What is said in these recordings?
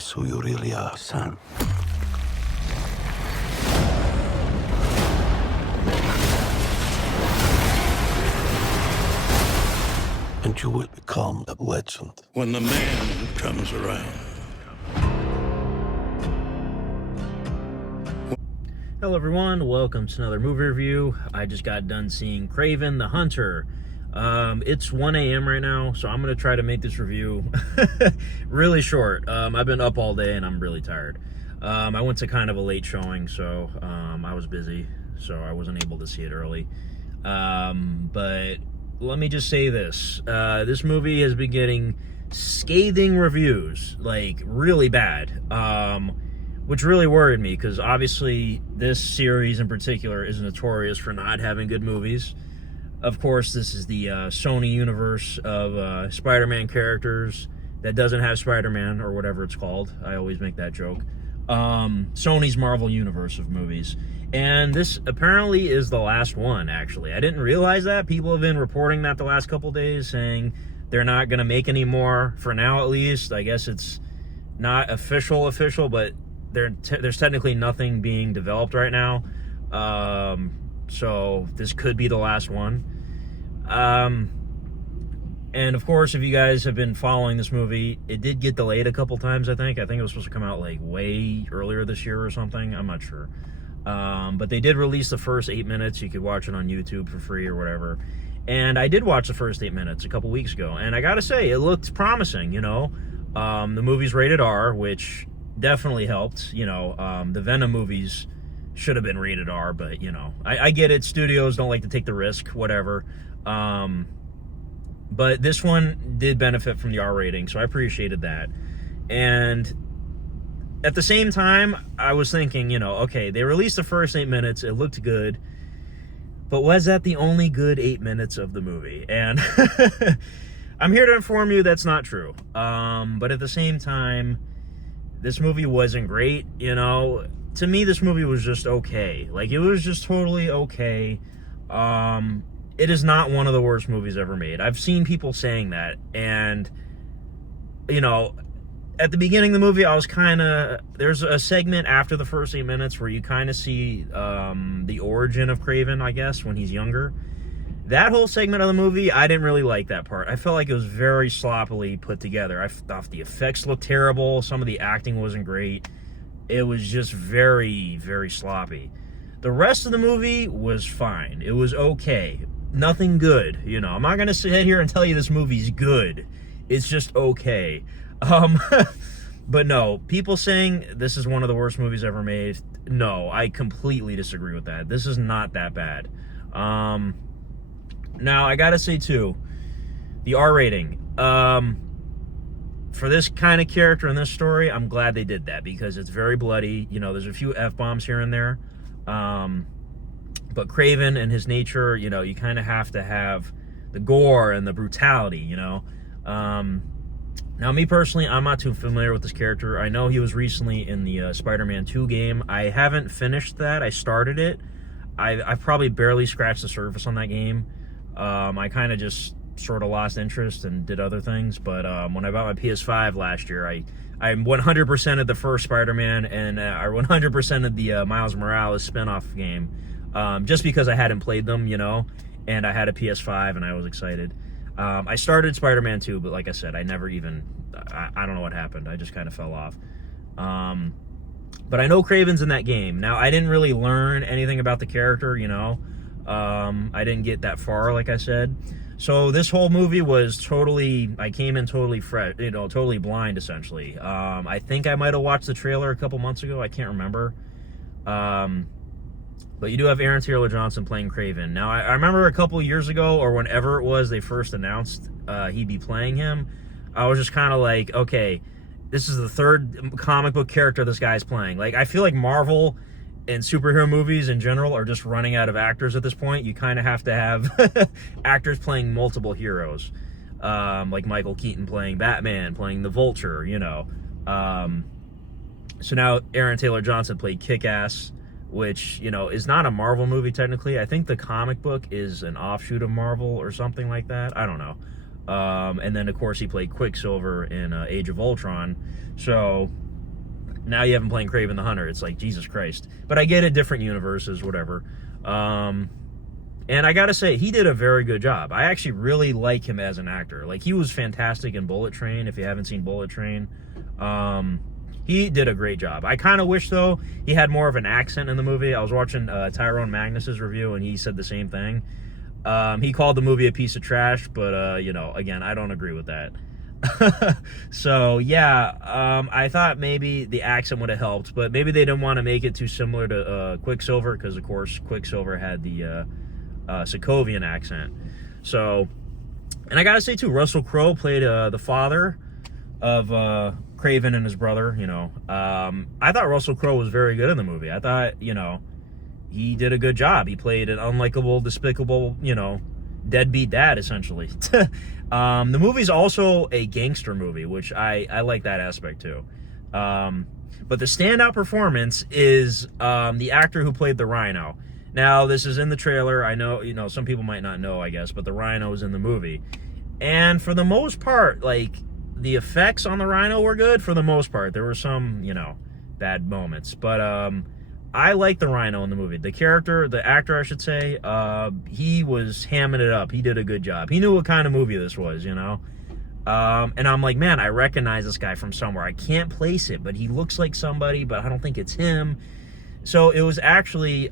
face who you really are, son. And you will become a legend. When the man comes around. Hello everyone, welcome to another movie review. I just got done seeing Kraven the Hunter. It's 1 a.m. right now, so I'm going to try to make this review really short. I've been up all day and I'm really tired. I went to kind of a late showing, so I was busy, so I wasn't able to see it early. But let me just say this. This movie has been getting scathing reviews, like really bad. Which really worried me, because obviously this series in particular is notorious for not having good movies. Of course, this is the Sony universe of Spider-Man characters that doesn't have Spider-Man, or whatever it's called. I always make that joke. Sony's Marvel universe of movies. And this apparently is the last one, actually. I didn't realize that. People have been reporting that the last couple days, saying they're not going to make any more, for now at least. I guess it's not official, but there's technically nothing being developed right now, so this could be the last one. And of course, if you guys have been following this movie, it did get delayed a couple times. I think it was supposed to come out like way earlier this year or something. I'm not sure, but they did release the first 8 minutes. You could watch it on YouTube for free or whatever. And I did watch the first 8 minutes a couple weeks ago, and I gotta say, it looked promising. The movie's rated R, which definitely helped. The Venom movies should have been rated R, but I get it. Studios don't like to take the risk, whatever. But this one did benefit from the R rating, so I appreciated that. And at the same time, I was thinking, okay, they released the first 8 minutes, it looked good, but was that the only good 8 minutes of the movie? And I'm here to inform you that's not true. But at the same time, this movie wasn't great, To me, this movie was just okay. Like, it was just totally okay. It is not one of the worst movies ever made. I've seen people saying that. And, at the beginning of the movie, I was there's a segment after the first 8 minutes where you kind of see the origin of Kraven, I guess, when he's younger. That whole segment of the movie, I didn't really like that part. I felt like it was very sloppily put together. I thought the effects looked terrible. Some of the acting wasn't great. It was just very, very sloppy. The rest of the movie was fine. It was okay. Nothing good, I'm not going to sit here and tell you this movie's good. It's just okay. But no, people saying this is one of the worst movies ever made, no, I completely disagree with that. This is not that bad. Now, I gotta say, too, the R rating. For this kind of character in this story, I'm glad they did that, because it's very bloody. There's a few F-bombs here and there. But Kraven and his nature, you kind of have to have the gore and the brutality, Now, me personally, I'm not too familiar with this character. I know he was recently in the Spider-Man 2 game. I haven't finished that. I started it. I've probably barely scratched the surface on that game. I kind of just sort of lost interest and did other things. But when I bought my PS5 last year, I 100%ed the first Spider-Man, and I 100%ed the Miles Morales spin-off game, just because I hadn't played them, and I had a PS5 and I was excited. I started Spider-Man 2, but like I said, I never even, I don't know what happened. I just kind of fell off. But I know Kraven's in that game. Now, I didn't really learn anything about the character, I didn't get that far, like I said. So this whole movie was I came in totally fresh, totally blind, essentially. I think I might have watched the trailer a couple months ago. I can't remember. But you do have Aaron Taylor Johnson playing Kraven. Now, I remember a couple years ago, or whenever it was they first announced he'd be playing him, I was just kind of like, okay, this is the third comic book character this guy's playing. Like, I feel like Marvel and superhero movies in general are just running out of actors at this point. You kind of have to have actors playing multiple heroes, like Michael Keaton playing Batman, playing the Vulture, So now Aaron Taylor Johnson played Kick-Ass, which, is not a Marvel movie technically. I think the comic book is an offshoot of Marvel or something like that. I don't know. And then, of course, he played Quicksilver in Age of Ultron. So now you have him playing Kraven the Hunter. It's like, Jesus Christ. But I get it, different universes, whatever. And I gotta say, he did a very good job. I actually really like him as an actor. Like, he was fantastic in Bullet Train, if you haven't seen Bullet Train. He did a great job. I kind of wish, though, he had more of an accent in the movie. I was watching Tyrone Magnus's review, and he said the same thing. He called the movie a piece of trash, but, you know, again, I don't agree with that. So, yeah, I thought maybe the accent would have helped, but maybe they didn't want to make it too similar to Quicksilver, because, of course, Quicksilver had the Sokovian accent. So, and I gotta say, too, Russell Crowe played the father of Kraven and his brother, you know. I thought Russell Crowe was very good in the movie. I thought, you know, he did a good job. He played an unlikable, despicable, you know, deadbeat dad, essentially. The movie's also a gangster movie, which I like that aspect, too. But the standout performance is the actor who played the Rhino. Now, this is in the trailer. I know, you know, some people might not know, I guess, but the Rhino is in the movie. And for the most part, like, the effects on the Rhino were good for the most part. There were some, you know, bad moments. But I like the Rhino in the movie. The character, the actor, I should say, he was hamming it up. He did a good job. He knew what kind of movie this was, you know. And I'm like, man, I recognize this guy from somewhere. I can't place it, but he looks like somebody, but I don't think it's him. So it was actually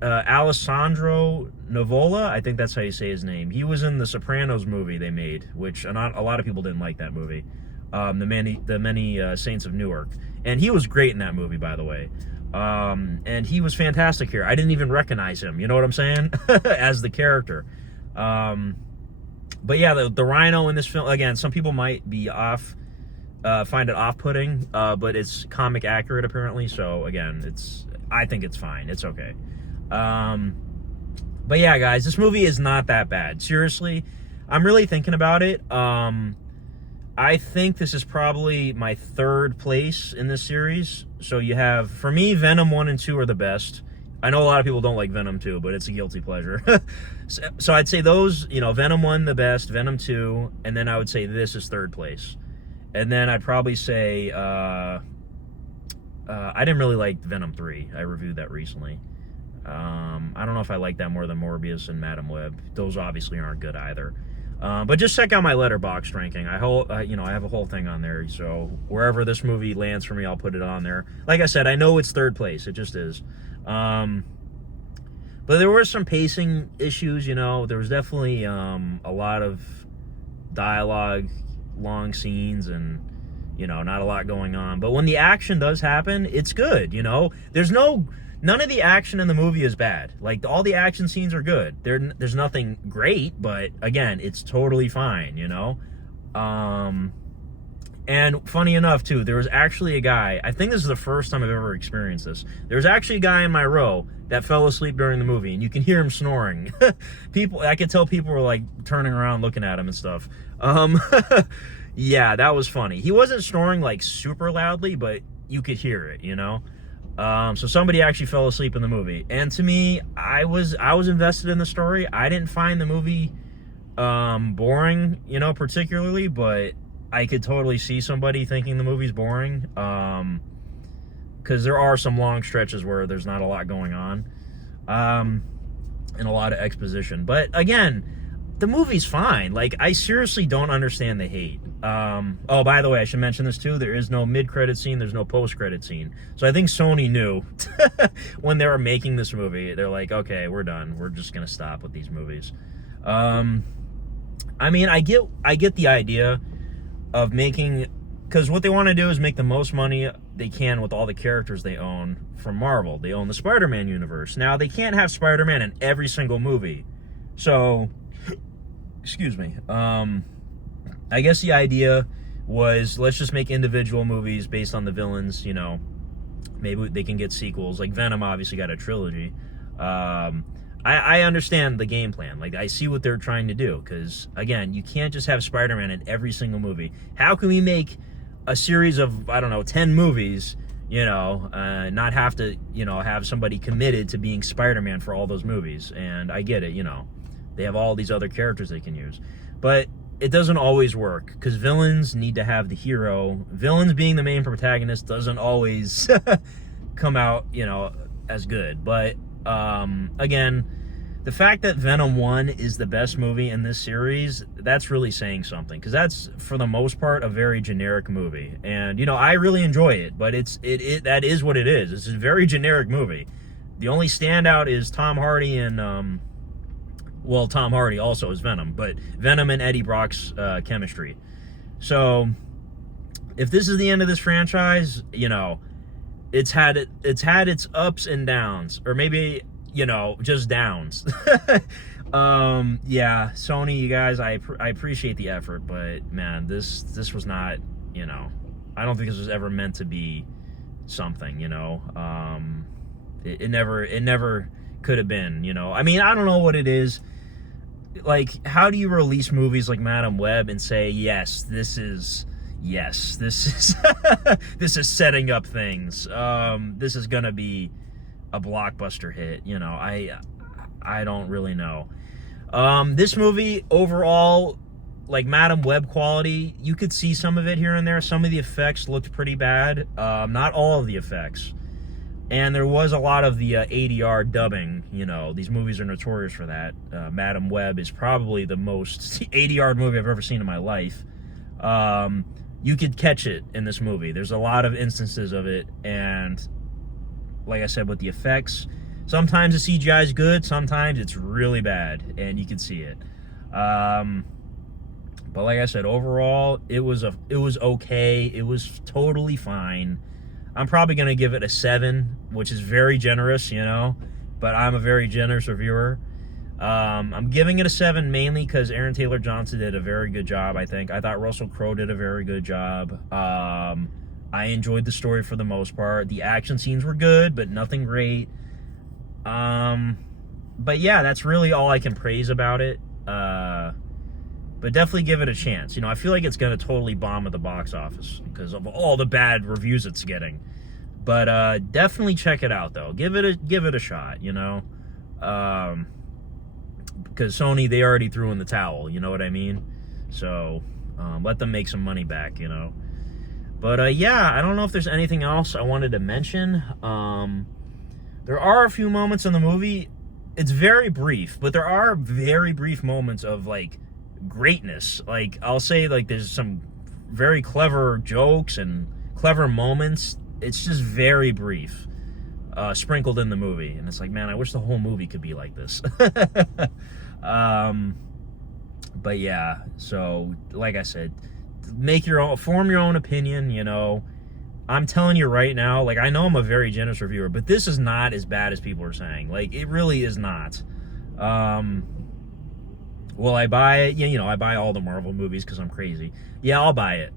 Alessandro Nivola, I think that's how you say his name. He was in the Sopranos movie they made, which a lot of people didn't like that movie. The Many Saints of Newark. And he was great in that movie, by the way. And he was fantastic here. I didn't even recognize him, you know what I'm saying? As the character. But yeah, the Rhino in this film, again, some people might be find it off-putting, but it's comic accurate apparently, so again, I think it's fine. It's okay. But yeah, guys, this movie is not that bad. Seriously, I'm really thinking about it. I think this is probably my third place in this series. So you have, for me, Venom 1 and 2 are the best. I know a lot of people don't like Venom 2, but it's a guilty pleasure. So I'd say those, you know, Venom 1 the best, Venom 2, and then I would say this is third place. And then I'd probably say, I didn't really like Venom 3. I reviewed that recently. I don't know if I like that more than Morbius and Madam Web. Those obviously aren't good either. But just check out my Letterboxd ranking. You know, I have a whole thing on there. So wherever this movie lands for me, I'll put it on there. Like I said, I know it's third place. It just is. But there were some pacing issues, you know. There was definitely a lot of dialogue, long scenes, and, you know, not a lot going on. But when the action does happen, it's good, you know. None of the action in the movie is bad. Like, all the action scenes are good. There's nothing great, but again, it's totally fine, you know. And funny enough, too, there was actually a guy, I think this is the first time I've ever experienced this. There was actually a guy in my row that fell asleep during the movie, and you can hear him snoring. I could tell people were, like, turning around looking at him and stuff. Yeah, that was funny. He wasn't snoring, like, super loudly, but you could hear it, you know. So somebody actually fell asleep in the movie. And to me, I was invested in the story. I didn't find the movie boring, you know, particularly, but I could totally see somebody thinking the movie's boring. Because there are some long stretches where there's not a lot going on. And a lot of exposition. But again, the movie's fine. Like, I seriously don't understand the hate. Oh, by the way, I should mention this too. There is no mid-credit scene. There's no post-credit scene. So I think Sony knew when they were making this movie. They're like, okay, we're done. We're just going to stop with these movies. I mean, I get the idea of making... Because what they want to do is make the most money they can with all the characters they own from Marvel. They own the Spider-Man universe. Now, they can't have Spider-Man in every single movie. So... Excuse me. I guess the idea was, let's just make individual movies based on the villains, you know. Maybe they can get sequels. Like Venom obviously got a trilogy. I understand the game plan. Like, I see what they're trying to do. Because, again, you can't just have Spider-Man in every single movie. How can we make a series of, I don't know, 10 movies, you know, not have to, you know, have somebody committed to being Spider-Man for all those movies? And I get it, you know. They have all these other characters they can use. But it doesn't always work, because villains need to have the hero. Villains being the main protagonist doesn't always come out, as good. But again, the fact that Venom 1 is the best movie in this series, that's really saying something, because that's, for the most part, a very generic movie. And, I really enjoy it, but that is what it is. It's a very generic movie. The only standout is Tom Hardy and, Tom Hardy also is Venom, but Venom and Eddie Brock's chemistry. So, if this is the end of this franchise, it's had its ups and downs, or maybe, just downs. Yeah, Sony, you guys, I appreciate the effort, but man, this was not, I don't think this was ever meant to be something, it never could have been, I mean, I don't know what it is. Like, how do you release movies like Madam Web and say, this is this is setting up things. This is gonna be a blockbuster hit. I don't really know. This movie overall, like Madam Web quality, you could see some of it here and there. Some of the effects looked pretty bad. Not all of the effects. And there was a lot of the ADR dubbing. These movies are notorious for that. Madam Web is probably the most ADR movie I've ever seen in my life. You could catch it in this movie. There's a lot of instances of it, and like I said, with the effects, sometimes the CGI is good, sometimes it's really bad, and you can see it. But like I said, overall, it was okay. It was totally fine. I'm probably going to give it a 7, which is very generous, but I'm a very generous reviewer. I'm giving it a 7 mainly because Aaron Taylor Johnson did a very good job, I think. I thought Russell Crowe did a very good job. I enjoyed the story for the most part. The action scenes were good, but nothing great. But yeah, that's really all I can praise about it. But definitely give it a chance. I feel like it's going to totally bomb at the box office because of all the bad reviews it's getting. But definitely check it out, though. Give it a shot, because Sony, they already threw in the towel, you know what I mean? So let them make some money back, But yeah, I don't know if there's anything else I wanted to mention. There are a few moments in the movie. It's very brief, but there are very brief moments of, like, greatness. Like, I'll say, like, there's some very clever jokes and clever moments. It's just very brief, sprinkled in the movie, and it's like, man, I wish the whole movie could be like this. But yeah, so like I said, form your own opinion. I'm telling you right now, like, I know I'm a very generous reviewer, but this is not as bad as people are saying. Like, it really is not. Will I buy it? Yeah, I buy all the Marvel movies because I'm crazy. Yeah, I'll buy it.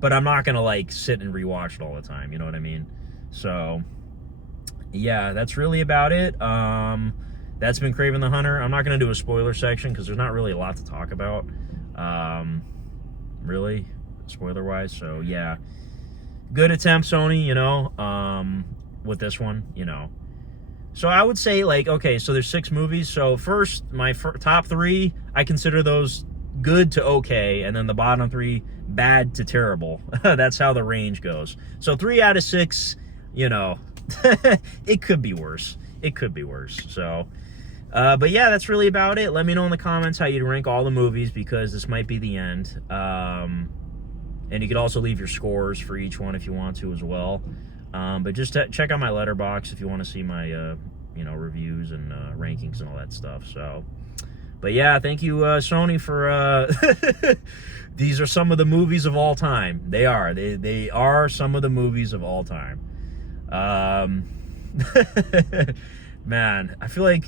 But I'm not gonna, like, sit and rewatch it all the time. You know what I mean? So, yeah, that's really about it. That's been Kraven the Hunter. I'm not gonna do a spoiler section because there's not really a lot to talk about. Really, spoiler-wise. So, yeah. Good attempt, Sony, with this one, So I would say, like, okay, so there's 6 movies. So first, my top 3, I consider those good to okay, and then the bottom 3, bad to terrible. That's how the range goes. So 3 out of 6, it could be worse. It could be worse. So, but yeah, that's really about it. Let me know in the comments how you'd rank all the movies, because this might be the end. And you could also leave your scores for each one if you want to as well. But just check out my letterbox if you want to see my, reviews and rankings and all that stuff. So, but yeah, thank you, Sony, for these are some of the movies of all time. They are. They are some of the movies of all time. Man, I feel like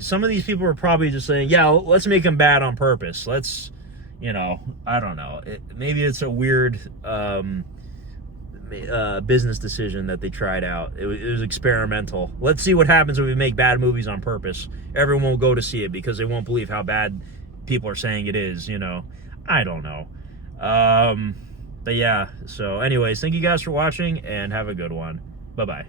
some of these people are probably just saying, yeah, let's make them bad on purpose. Let's, I don't know. Maybe it's a weird business decision that they tried out. It was experimental. Let's see what happens when we make bad movies on purpose. Everyone will go to see it because they won't believe how bad people are saying it is, I don't know. But yeah, so anyways, thank you guys for watching, and have a good one. Bye-bye.